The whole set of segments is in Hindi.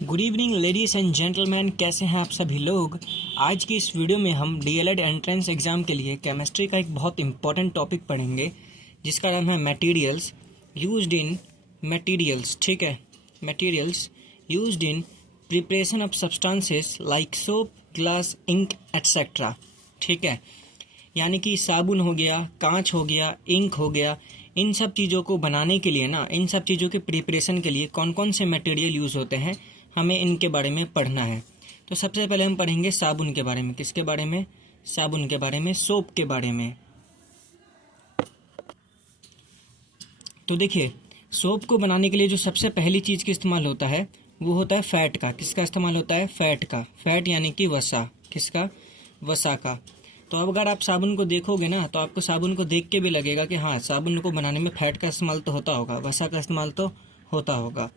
Good evening ladies and gentleman, कैसे हैं आप सभी लोग। आज की इस वीडियो में हम डीएलएड एंट्रेंस एग्ज़ाम के लिए केमिस्ट्री का एक बहुत इंपॉर्टेंट टॉपिक पढ़ेंगे जिसका नाम है मटेरियल्स यूज्ड इन मटेरियल्स। ठीक है, materials used in preparation of substances like soap, glass, ink etcetera. ठीक है, यानी कि साबुन हो गया, कांच हो गया, इंक हो गया, इन सब चीज़ों को बनाने के लिए ना, इन सब चीज़ों के प्रिपरेशन के लिए कौन कौन से मटेरियल यूज़ होते हैं, हमें इनके बारे में पढ़ना है। तो सबसे पहले हम पढ़ेंगे साबुन के बारे में। किसके बारे में? साबुन के बारे में, सोप के बारे में। तो देखिए, सोप को बनाने के लिए जो सबसे पहली चीज़ का इस्तेमाल होता है वो होता है फैट का। किसका इस्तेमाल होता है? फैट का। फैट यानी कि वसा। किसका? वसा का। तो अब अगर आप साबुन को देखोगे ना, तो आपको साबुन को देख के भी लगेगा कि हाँ, साबुन को बनाने में फैट का इस्तेमाल तो होता होगा, वसा का इस्तेमाल तो होता होगा।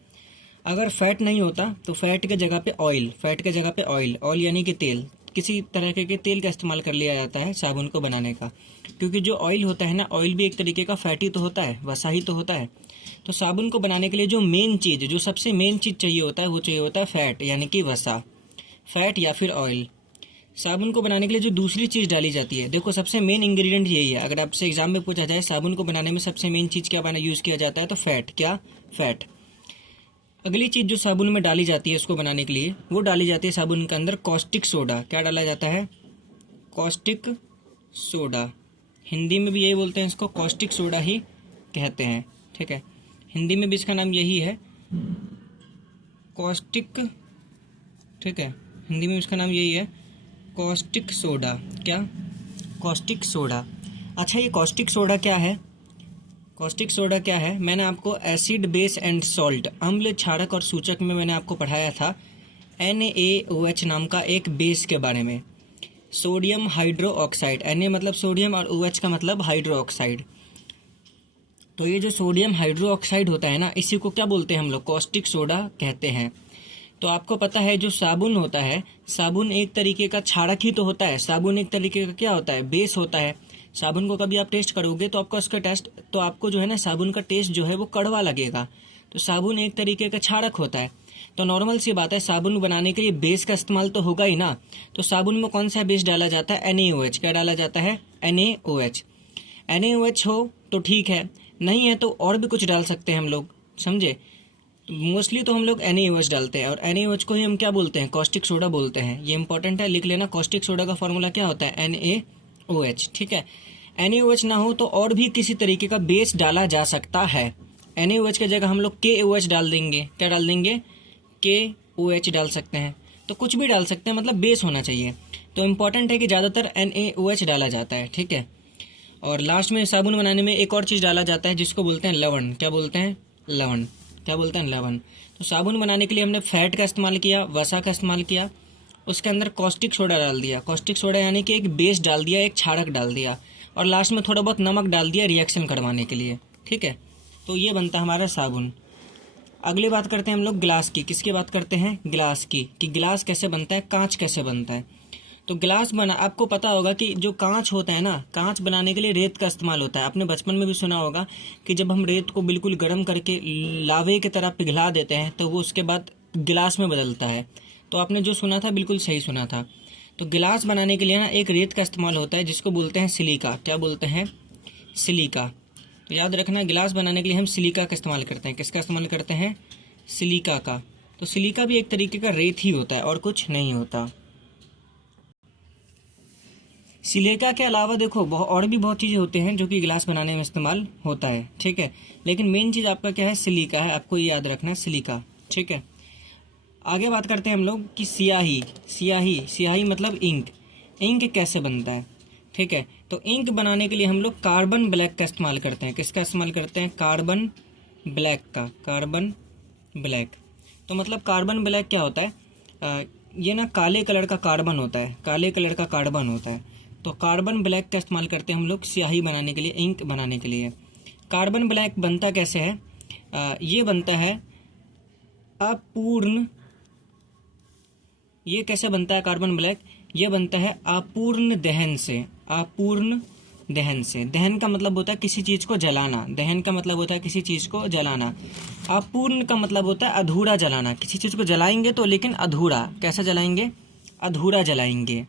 अगर फैट नहीं होता तो फैट के जगह पे ऑयल, फैट के जगह पे ऑयल, ऑयल यानी कि तेल, किसी तरह के तेल का इस्तेमाल कर लिया जाता है साबुन को बनाने का। क्योंकि जो ऑयल होता है ना, ऑयल भी एक तरीके का फैट ही तो होता है, वसा ही तो होता है। तो साबुन को बनाने के लिए जो मेन चीज़, जो सबसे मेन चीज़ चाहिए होता है, वो चाहिए होता है फैट यानी कि वसा, फैट या फिर ऑयल। साबुन को बनाने के लिए जो दूसरी चीज़ डाली जाती है, देखो सबसे मेन इंग्रेडिएंट यही है। अगर आपसे एग्जाम में पूछा जाए साबुन को बनाने में सबसे मेन चीज़ क्या बना यूज़ किया जाता है, तो फैट। क्या? फैट। अगली चीज़ जो साबुन में डाली जाती है इसको बनाने के लिए, वो डाली जाती है साबुन के अंदर कॉस्टिक सोडा। क्या डाला जाता है? Caustic soda. हिंदी में भी यही बोलते हैं इसको, कॉस्टिक सोडा ही कहते हैं। ठीक है, हिंदी में भी इसका नाम यही है, कॉस्टिक। ठीक है, हिंदी में इसका नाम यही है, कॉस्टिक सोडा। क्या? Caustic soda. अच्छा, ये कॉस्टिक सोडा क्या है? कॉस्टिक सोडा क्या है? मैंने आपको एसिड, बेस एंड सॉल्ट, अम्ल, क्षारक और सूचक में मैंने आपको पढ़ाया था NaOH नाम का एक बेस के बारे में। सोडियम हाइड्रो ऑक्साइड, Na मतलब सोडियम और OH का मतलब हाइड्रो ऑक्साइड। तो ये जो सोडियम हाइड्रो ऑक्साइड होता है ना, इसी को क्या बोलते हैं हम लोग? कॉस्टिक सोडा कहते हैं। तो आपको पता है जो साबुन होता है, साबुन एक तरीके का क्षारक ही तो होता है। साबुन एक तरीके का क्या होता है? बेस होता है। साबुन को कभी आप टेस्ट करोगे तो आपको जो है ना, साबुन का टेस्ट जो है वो कड़वा लगेगा। तो साबुन एक तरीके का क्षारक होता है। तो नॉर्मल सी बात है, साबुन बनाने के लिए बेस का इस्तेमाल तो होगा ही ना। तो साबुन में कौन सा बेस डाला जाता है? NaOH। क्या डाला जाता है? NaOH। NaOH हो तो ठीक है, नहीं है तो और भी कुछ डाल सकते हैं हम लोग, समझे। मोस्टली तो हम लोग NaOH डालते हैं, और NaOH को ही हम क्या बोलते हैं? कॉस्टिक सोडा बोलते हैं। ये इंपॉर्टेंट है, लिख लेना। कॉस्टिक सोडा का फॉर्मूला क्या होता है? NaOH। ठीक है, NaOH ना हो तो और भी किसी तरीके का बेस डाला जा सकता है। NaOH की जगह हम लोग KOH डाल देंगे। क्या डाल देंगे? KOH डाल सकते हैं। तो कुछ भी डाल सकते हैं, मतलब बेस होना चाहिए। तो इम्पॉर्टेंट है कि ज़्यादातर NaOH डाला जाता है। ठीक है, और लास्ट में साबुन बनाने में एक और चीज़ डाला जाता है जिसको बोलते हैं लवण। क्या बोलते हैं? लवण। क्या बोलते हैं? लवण। तो साबुन बनाने के लिए हमने फैट का इस्तेमाल किया, वसा का इस्तेमाल किया, उसके अंदर कॉस्टिक सोडा डाल दिया। कॉस्टिक सोडा यानी कि एक बेस डाल दिया, एक क्षारक डाल दिया, और लास्ट में थोड़ा बहुत नमक डाल दिया रिएक्शन करवाने के लिए। ठीक है, तो ये बनता है हमारा साबुन। अगली बात करते हैं हम लोग ग्लास की। किसकी बात करते हैं? ग्लास की। कि ग्लास कैसे बनता है, कांच कैसे बनता है। तो ग्लास बना, आपको पता होगा कि जो कांच होता है ना, कांच बनाने के लिए रेत का इस्तेमाल होता है। आपने बचपन में भी सुना होगा कि जब हम रेत को बिल्कुल गर्म करके लावे की तरह पिघला देते हैं तो वो उसके बाद गिलास में बदलता है। तो आपने जो सुना था बिल्कुल सही सुना था। तो गिलास बनाने के लिए ना एक रेत का इस्तेमाल होता है जिसको बोलते हैं सिलिका। क्या बोलते हैं? सिलिका। तो याद रखना, गिलास बनाने के लिए हम सिलिका का इस्तेमाल करते हैं। किसका इस्तेमाल करते हैं? सिलिका का। तो सिलिका भी एक तरीके का रेत ही होता है और कुछ नहीं होता। सिलिका के अलावा देखो और भी बहुत चीज़ें होती हैं जो कि गिलास बनाने में इस्तेमाल होता है। ठीक है, लेकिन मेन चीज़ आपका क्या है? सिलिका है। आपको ये याद रखना, सिलिका। ठीक है, आगे बात करते हैं हम लोग कि स्याही। स्याही, स्याही मतलब इंक। इंक कैसे बनता है? ठीक है, तो इंक बनाने के लिए हम लोग कार्बन ब्लैक का इस्तेमाल करते हैं। किसका इस्तेमाल करते हैं? कार्बन ब्लैक का। Carbon black. तो मतलब कार्बन ब्लैक क्या होता है? ये ना काले कलर का कार्बन होता है, काले कलर का कार्बन होता है। तो कार्बन ब्लैक का इस्तेमाल करते हैं हम लोग स्याही बनाने के लिए, इंक बनाने के लिए। कार्बन ब्लैक बनता कैसे है? ये बनता है अपूर्ण। ये कैसे बनता है कार्बन ब्लैक? ये बनता है अपूर्ण दहन से। अपूर्ण दहन से। दहन का मतलब होता है किसी चीज़ को जलाना, दहन का मतलब होता है किसी चीज़ को जलाना। अपूर्ण का मतलब होता है अधूरा जलाना, किसी चीज़ को जलाएंगे तो लेकिन अधूरा, कैसा जलाएंगे, अधूरा जलाएंगे।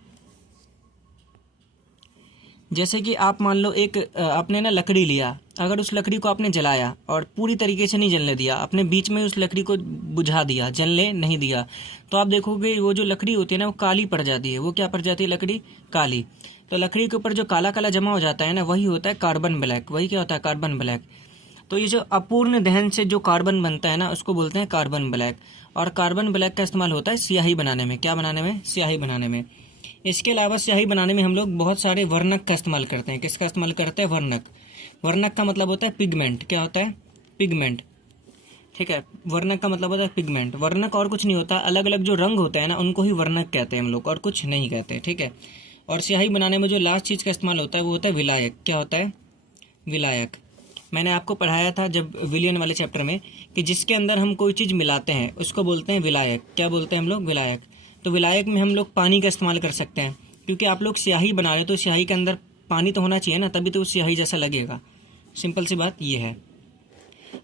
जैसे कि आप मान लो एक आपने ना लकड़ी लिया, अगर उस लकड़ी को आपने जलाया और पूरी तरीके से नहीं जलने दिया, आपने बीच में उस लकड़ी को बुझा दिया, जलने नहीं दिया, तो आप देखोगे वो जो लकड़ी होती है ना वो काली पड़ जाती है। वो क्या पड़ जाती है, लकड़ी काली। तो लकड़ी के ऊपर जो काला काला जमा हो जाता है ना, वही होता है कार्बन ब्लैक। वही क्या होता है, कार्बन ब्लैक। तो ये जो अपूर्ण दहन से जो कार्बन बनता है ना, उसको बोलते हैं कार्बन ब्लैक। और कार्बन ब्लैक का इस्तेमाल होता है स्याही बनाने में। क्या बनाने में, स्याही बनाने में। इसके अलावा स्याही बनाने में हम लोग बहुत सारे वर्णक का इस्तेमाल करते हैं। किसका इस्तेमाल करते हैं, वर्णक। वर्णक का मतलब होता है पिगमेंट। क्या होता है, पिगमेंट। ठीक है, वर्णक का मतलब होता है पिगमेंट। वर्णक और कुछ नहीं होता, अलग अलग जो रंग होते हैं ना उनको ही वर्णक कहते हैं हम लोग, और कुछ नहीं कहते। ठीक है। और स्याही बनाने में जो लास्ट चीज़ का इस्तेमाल होता है वो होता है विलायक। क्या होता है, विलायक। मैंने आपको पढ़ाया था जब विलियन वाले चैप्टर में कि जिसके अंदर हम कोई चीज़ मिलाते हैं उसको बोलते हैं विलायक। क्या बोलते हैं हम लोग, विलायक। तो विलायक में हम लोग पानी का इस्तेमाल कर सकते हैं, क्योंकि आप लोग स्याही बना रहे हो तो स्याही के अंदर पानी तो होना चाहिए ना, तभी तो स्याही जैसा लगेगा। सिंपल सी बात ये है।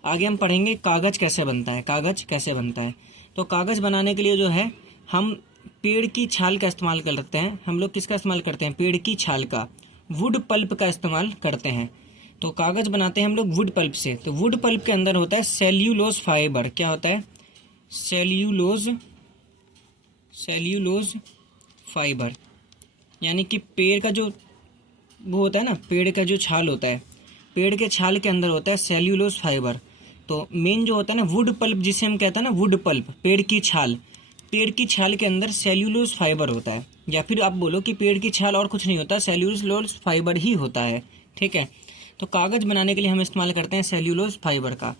आगे हम पढ़ेंगे कागज़ कैसे बनता है, कागज़ कैसे बनता है। तो कागज़ बनाने के लिए जो है हम पेड़ की छाल का इस्तेमाल करते हैं। हम लोग किसका इस्तेमाल करते हैं, पेड़ की छाल का, वुड पल्प का इस्तेमाल करते हैं। तो कागज़ बनाते हैं हम लोग वुड पल्प से। तो वुड पल्प के अंदर होता है सेल्यूलोज फाइबर। क्या होता है, सेल्यूलोज, सेल्यूलोज फाइबर। यानी कि पेड़ का जो वो होता है ना, पेड़ का जो छाल होता है, पेड़ के छाल के अंदर होता है सेल्यूलोज फाइबर। तो मेन जो होता है ना वुड पल्प, जिसे हम कहते हैं ना वुड पल्प, पेड़ की छाल, पेड़ की छाल के अंदर सेल्यूलोज फाइबर होता है। या फिर आप बोलो कि पेड़ की छाल और कुछ नहीं होता, सेल्यूलोज फाइबर ही होता है। ठीक है। तो कागज़ बनाने के लिए हम इस्तेमाल करते हैं सेल्यूलोज फाइबर का।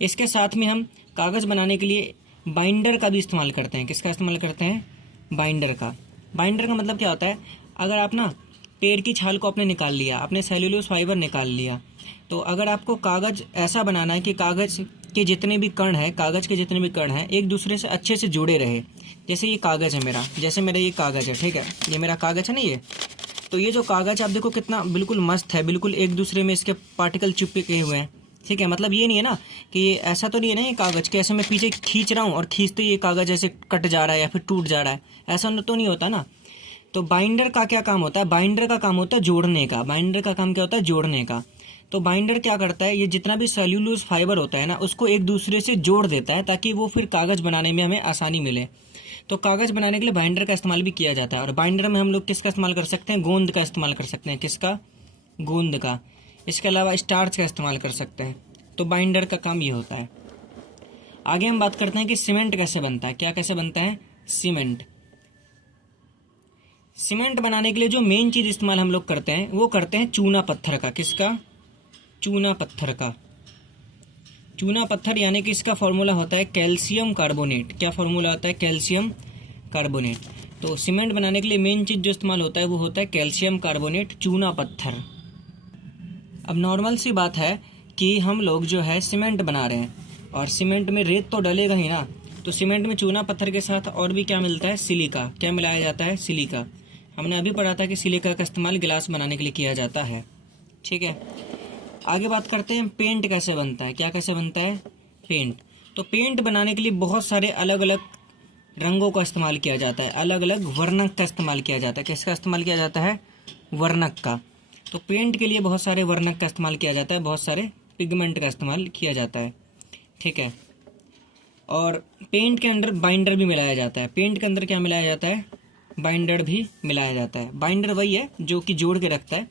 इसके साथ में हम कागज़ बनाने के लिए बाइंडर का भी इस्तेमाल करते हैं। किसका इस्तेमाल करते हैं, बाइंडर का। बाइंडर का मतलब क्या होता है, अगर आप ना पेड़ की छाल को आपने निकाल लिया, आपने सेल्यूलोज फाइबर निकाल लिया, तो अगर आपको कागज़ ऐसा बनाना है कि कागज़ के जितने भी कण हैं, कागज़ के जितने भी कण हैं एक दूसरे से अच्छे से जुड़े रहे। जैसे ये कागज़ है मेरा, जैसे मेरा ये कागज़ है, ठीक है, ये मेरा कागज़ है ना ये। तो ये जो कागज़ आप देखो कितना बिल्कुल मस्त है, बिल्कुल एक दूसरे में इसके पार्टिकल चिपके हुए हैं। ठीक है, मतलब ये नहीं है ना कि ये ऐसा तो नहीं है ना ये कागज़ के ऐसे मैं पीछे खींच रहा हूँ और खींचते ये कागज़ ऐसे कट जा रहा है या फिर टूट जा रहा है, ऐसा तो नहीं होता ना। तो बाइंडर का क्या काम होता है, बाइंडर का काम होता है जोड़ने का। बाइंडर का काम क्या होता है, जोड़ने का। तो बाइंडर क्या करता है, ये जितना भी सेल्यूलोज फाइबर होता है ना उसको एक दूसरे से जोड़ देता है ताकि वो फिर कागज़ बनाने में हमें आसानी मिले। तो कागज़ बनाने के लिए बाइंडर का इस्तेमाल भी किया जाता है। और बाइंडर में हम लोग किसका इस्तेमाल कर सकते हैं, गोंद का इस्तेमाल कर सकते हैं। किसका, गोंद का। इसके अलावा स्टार्च का इस्तेमाल कर सकते हैं। तो बाइंडर का काम ये होता है। आगे हम बात करते हैं कि सीमेंट कैसे बनता है। क्या कैसे बनता है, सीमेंट। सीमेंट बनाने के लिए जो मेन चीज़ इस्तेमाल हम लोग करते हैं वो करते हैं चूना पत्थर का। किसका, चूना पत्थर का। चूना पत्थर यानी कि इसका फॉर्मूला होता है कैल्शियम कार्बोनेट। क्या फॉर्मूला होता है, कैल्शियम कार्बोनेट। तो सीमेंट बनाने के लिए मेन चीज़ जो इस्तेमाल होता है वो होता है कैल्शियम कार्बोनेट, चूना पत्थर। अब नॉर्मल सी बात है कि हम लोग जो है सीमेंट बना रहे हैं और सीमेंट में रेत तो डलेगा ही ना, तो सीमेंट में चूना पत्थर के साथ और भी क्या मिलता है, सिलिका। क्या मिलाया जाता है, सिलिका। हमने अभी पढ़ा था कि सिलिका का इस्तेमाल गिलास बनाने के लिए किया जाता है। ठीक है। आगे बात करते हैं पेंट कैसे बनता है। क्या कैसे बनता है, पेंट। तो पेंट बनाने के लिए बहुत सारे अलग अलग रंगों का इस्तेमाल किया जाता है, अलग अलग वर्णक का इस्तेमाल किया जाता है। किसका इस्तेमाल किया जाता है, वर्णक का। तो पेंट के लिए बहुत सारे वर्णक का इस्तेमाल किया जाता है, बहुत सारे पिगमेंट का इस्तेमाल किया जाता है। ठीक है। और पेंट के अंदर बाइंडर भी मिलाया जाता है। पेंट के अंदर क्या मिलाया जाता है, बाइंडर भी मिलाया जाता है। बाइंडर वही है जो कि जोड़ के रखता है।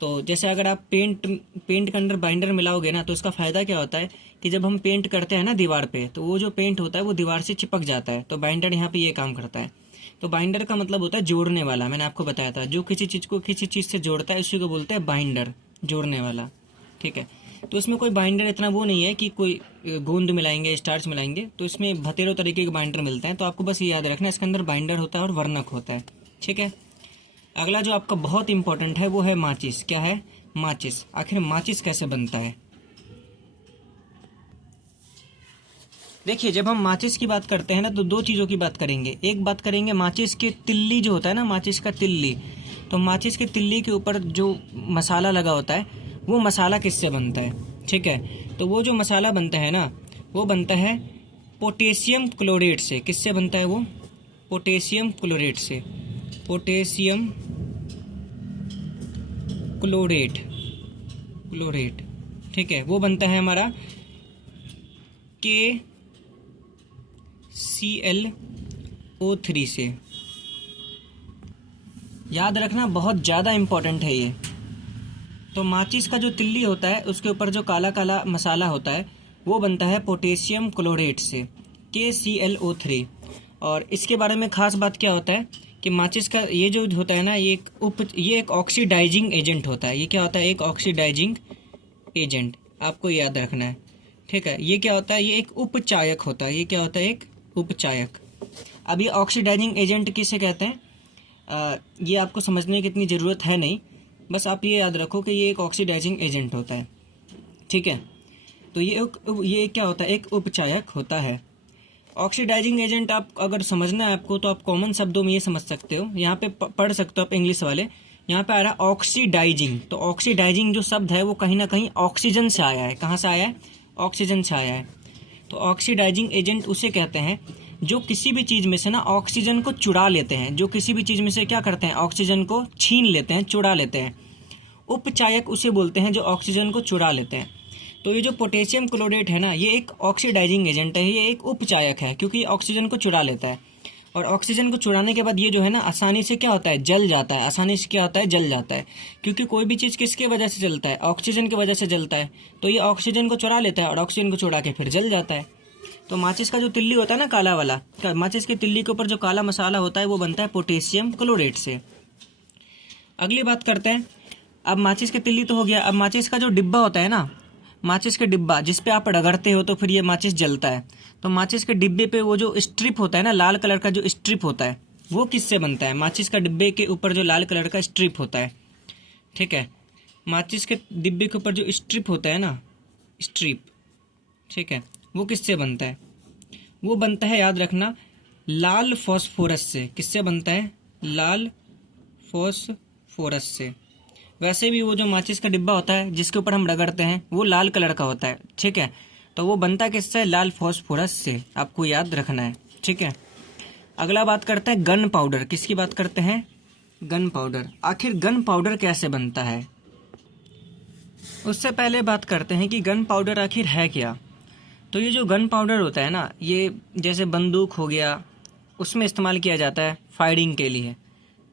तो जैसे अगर आप पेंट के अंदर बाइंडर मिलाओगे ना तो इसका फ़ायदा क्या होता है कि जब हम पेंट करते हैं ना दीवार पे, तो वो जो पेंट होता है वो दीवार से चिपक जाता है। तो बाइंडर यहाँ पे ये काम करता है। तो बाइंडर का मतलब होता है जोड़ने वाला। मैंने आपको बताया था जो किसी चीज़ को किसी चीज़ से जोड़ता है उसी को बोलते हैं बाइंडर, जोड़ने वाला। ठीक है। तो इसमें कोई बाइंडर इतना वो नहीं है कि कोई गोंद मिलाएंगे, स्टार्च मिलाएंगे, तो इसमें भतेरों तरीके के बाइंडर मिलते हैं। तो आपको बस ये याद रखना, इसके अंदर बाइंडर होता है और वर्णक होता है। ठीक है। अगला जो आपका बहुत इंपॉर्टेंट है वो है माचिस। क्या है, माचिस। आखिर माचिस कैसे बनता है, देखिए जब हम माचिस की बात करते हैं ना तो दो चीज़ों की बात करेंगे। एक बात करेंगे माचिस की तिल्ली जो होता है ना, माचिस का तिल्ली। तो माचिस के तिल्ली के ऊपर जो मसाला लगा होता है वो मसाला किससे बनता है, ठीक है। तो वो जो मसाला बनता है ना वो बनता है पोटेशियम क्लोरेट से। किससे बनता है वो? पोटेशियम क्लोरेट से। पोटेशियम क्लोरेट, क्लोरेट, ठीक है। वो बनता है हमारा KClO3 से। याद रखना, बहुत ज़्यादा इम्पोर्टेंट है ये। तो माचिस का जो तिल्ली होता है उसके ऊपर जो काला काला मसाला होता है वो बनता है पोटेशियम क्लोरेट से, KClO3। और इसके बारे में ख़ास बात क्या होता है कि माचिस का ये जो होता है ना ये एक ऑक्सीडाइजिंग एजेंट होता है। ये क्या होता है? एक ऑक्सीडाइजिंग एजेंट, आपको याद रखना है, ठीक है। ये क्या होता है? ये एक उपचायक होता है। ये क्या होता है? एक उपचायक। अब ये ऑक्सीडाइजिंग एजेंट किसे कहते हैं ये आपको समझने की इतनी ज़रूरत है नहीं, बस आप ये याद रखो कि ये एक ऑक्सीडाइजिंग एजेंट होता है, ठीक है। तो ये क्या होता है? एक उपचायक होता है। ऑक्सीडाइजिंग एजेंट आप अगर समझना है आपको तो आप कॉमन शब्दों में ये समझ सकते हो। यहाँ पे पढ़ सकते हो आप इंग्लिश वाले। यहाँ पे आ रहा है ऑक्सीडाइजिंग। तो ऑक्सीडाइजिंग जो शब्द है वो कहीं ना कहीं ऑक्सीजन से आया है। कहाँ से आया है? ऑक्सीजन से आया है। तो ऑक्सीडाइजिंग एजेंट उसे कहते हैं जो किसी भी चीज़ में से ना ऑक्सीजन को चुरा लेते हैं। जो किसी भी चीज़ में से क्या करते हैं? ऑक्सीजन को छीन लेते हैं, चुरा लेते हैं। उपचायक उसे बोलते हैं जो ऑक्सीजन को चुरा लेते हैं। तो ये जो पोटेशियम क्लोरेट है ना ये एक ऑक्सीडाइजिंग एजेंट है, ये एक उपचायक है क्योंकि ऑक्सीजन को चुरा लेता है। और ऑक्सीजन को चुराने के बाद ये जो है ना आसानी से क्या होता है? जल जाता है। आसानी से क्या होता है? जल जाता है। क्योंकि कोई भी चीज़ किसके वजह से जलता है? ऑक्सीजन की वजह से जलता है। तो ये ऑक्सीजन को चुरा लेता है और ऑक्सीजन को चुरा के फिर जल जाता है। तो माचिस का जो तिल्ली होता है ना काला वाला, माचिस की तिल्ली के ऊपर जो काला मसाला होता है वो बनता है पोटेशियम क्लोरेट से। अगली बात करते हैं। अब माचिस की तिल्ली तो हो गया। अब माचिस का जो डिब्बा होता है ना, माचिस के डिब्बा जिस पे आप रगड़ते हो तो फिर ये माचिस जलता है। तो माचिस के डिब्बे पे वो जो स्ट्रिप होता है ना, लाल कलर का जो स्ट्रिप होता है वो किससे बनता है? माचिस का डिब्बे के ऊपर जो लाल कलर का स्ट्रिप होता है, ठीक है। माचिस के डिब्बे के ऊपर जो स्ट्रिप होता है ना, स्ट्रिप, ठीक है, वो किससे बनता है? वो बनता है, याद रखना, लाल फॉस्फोरस से। किससे बनता है? लाल फॉस्फोरस से। वैसे भी वो जो माचिस का डिब्बा होता है जिसके ऊपर हम रगड़ते हैं वो लाल कलर का होता है, ठीक है। तो वो बनता किससे? लाल फॉस्फोरस से। आपको याद रखना है, ठीक है। अगला बात करते हैं गन पाउडर। किसकी बात करते हैं? Gun powder. आखिर गन पाउडर कैसे बनता है? उससे पहले बात करते हैं कि गन पाउडर आखिर है क्या। तो ये जो गन पाउडर होता है ना ये जैसे बंदूक हो गया उसमें इस्तेमाल किया जाता है फायरिंग के लिए,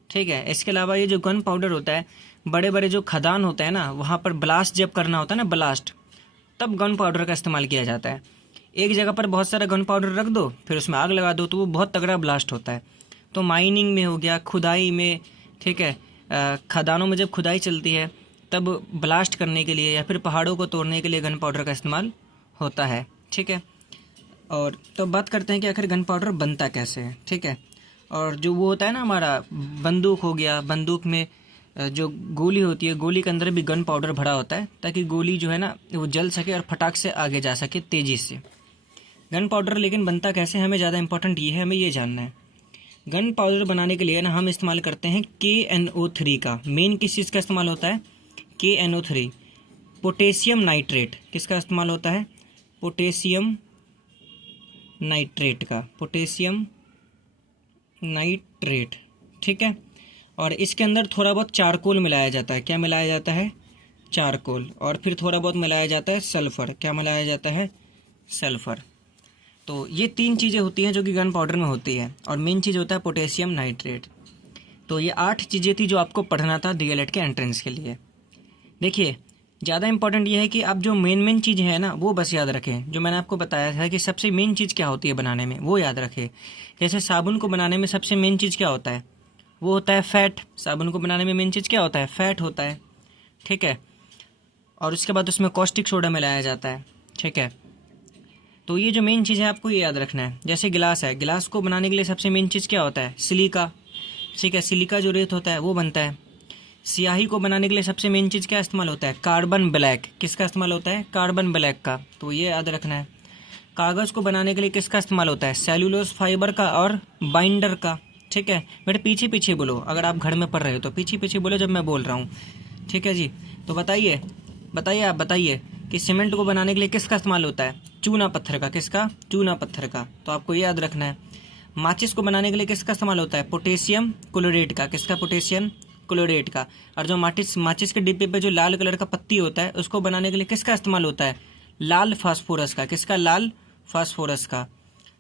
ठीक है। इसके अलावा ये जो गन पाउडर होता है बड़े बड़े जो खदान होते हैं ना वहाँ पर ब्लास्ट जब करना होता है ना, ब्लास्ट, तब गन पाउडर का इस्तेमाल किया जाता है। एक जगह पर बहुत सारा गन पाउडर रख दो फिर उसमें आग लगा दो तो वो बहुत तगड़ा ब्लास्ट होता है। तो माइनिंग में हो गया, खुदाई में, ठीक है, खदानों में जब खुदाई चलती है तब ब्लास्ट करने के लिए या फिर पहाड़ों को तोड़ने के लिए गन पाउडर का इस्तेमाल होता है, ठीक है। और तो बात करते हैं कि आखिर गन पाउडर बनता कैसे है, ठीक है। और जो वो होता है ना हमारा बंदूक हो गया, बंदूक में जो गोली होती है गोली के अंदर भी गन पाउडर भरा होता है ताकि गोली जो है ना वो जल सके और फटाक से आगे जा सके तेज़ी से। गन पाउडर लेकिन बनता कैसे, हमें ज़्यादा इंपॉर्टेंट ये है, हमें ये जानना है। गन पाउडर बनाने के लिए ना हम इस्तेमाल करते हैं KNO3 का। मेन किस चीज़ का इस्तेमाल होता है? KNO3, potassium nitrate. किसका इस्तेमाल होता है? पोटेशियम नाइट्रेट का, पोटेशियम नाइट्रेट, ठीक है। और इसके अंदर थोड़ा बहुत चारकोल मिलाया जाता है। क्या मिलाया जाता है? चारकोल। और फिर थोड़ा बहुत मिलाया जाता है सल्फ़र। क्या मिलाया जाता है? सल्फ़र। तो ये 3 चीज़ें होती हैं जो कि गन पाउडर में होती है और मेन चीज़ होता है पोटेशियम नाइट्रेट। तो ये 8 चीज़ें थी जो आपको पढ़ना था DLED के एंट्रेंस के लिए। देखिए ज़्यादा इंपॉर्टेंट ये है कि आप जो मेन चीज़ है ना वो बस याद रखें। जो मैंने आपको बताया था कि सबसे मेन चीज़ क्या होती है बनाने में वो याद रखें। जैसे साबुन को बनाने में सबसे मेन चीज़ क्या होता है? वो होता है फैट। साबुन को बनाने में मेन चीज़ क्या होता है? फैट होता है, ठीक है। और उसके बाद उसमें कॉस्टिक सोडा मिलाया जाता है, ठीक है। तो ये जो मेन चीज़ है आपको ये याद रखना है। जैसे गिलास है, गिलास को बनाने के लिए सबसे मेन चीज़ क्या होता है? सिलिका, ठीक है। सिलिका जो रेत होता है वो बनता है। स्याही को बनाने के लिए सबसे मेन चीज़ क्या इस्तेमाल होता है? Carbon black. किसका इस्तेमाल होता है? कार्बन ब्लैक का। तो ये याद रखना है। कागज़ को बनाने के लिए किसका इस्तेमाल होता है? सेल्यूलोज फाइबर का और बाइंडर का। ठीक है, मेरे पीछे पीछे बोलो, अगर आप घर में पढ़ रहे हो तो पीछे पीछे बोलो जब मैं बोल रहा हूँ। ठीक है जी, तो बताइए बताइए आप बताइए कि सीमेंट को बनाने के लिए किसका इस्तेमाल होता है? चूना पत्थर का। किसका? चूना पत्थर का। तो आपको ये याद रखना है। माचिस को बनाने के लिए किसका इस्तेमाल होता है? पोटेशियम क्लोरेट का। किसका? पोटेशियम क्लोरेट का। और जो माचिस के डिब्बे पे जो लाल कलर का पत्ती होता है उसको बनाने के लिए किसका इस्तेमाल होता है? लाल फास्फोरस का। किसका? लाल फास्फोरस का।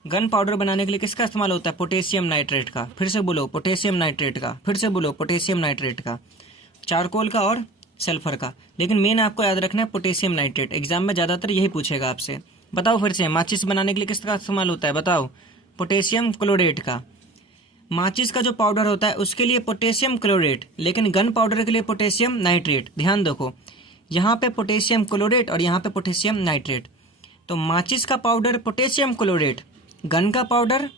गन पाउडर बनाने के लिए किसका इस्तेमाल होता है? पोटेशियम नाइट्रेट का। फिर से बोलो, पोटेशियम नाइट्रेट का। फिर से बोलो, पोटेशियम नाइट्रेट का। चारकोल का और सल्फर का। लेकिन मेन आपको याद रखना है पोटेशियम नाइट्रेट। एग्जाम में ज़्यादातर यही पूछेगा आपसे। बताओ फिर से, माचिस बनाने के लिए किसका इस्तेमाल होता है? बताओ। पोटेशियम क्लोरेट का। माचिस का जो पाउडर होता है उसके लिए पोटेशियम क्लोरेट, लेकिन गन पाउडर के लिए पोटेशियम नाइट्रेट। ध्यान देखो, यहाँ पे पोटेशियम क्लोरेट और यहाँ पे पोटेशियम नाइट्रेट। तो माचिस का पाउडर पोटेशियम क्लोरेट, गन का पाउडर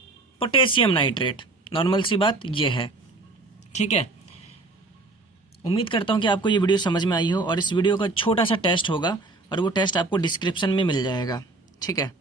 पोटेशियम नाइट्रेट। नॉर्मल सी बात ये है। ठीक है, उम्मीद करता हूँ कि आपको ये वीडियो समझ में आई हो, और इस वीडियो का छोटा सा टेस्ट होगा और वो टेस्ट आपको डिस्क्रिप्शन में मिल जाएगा। ठीक है।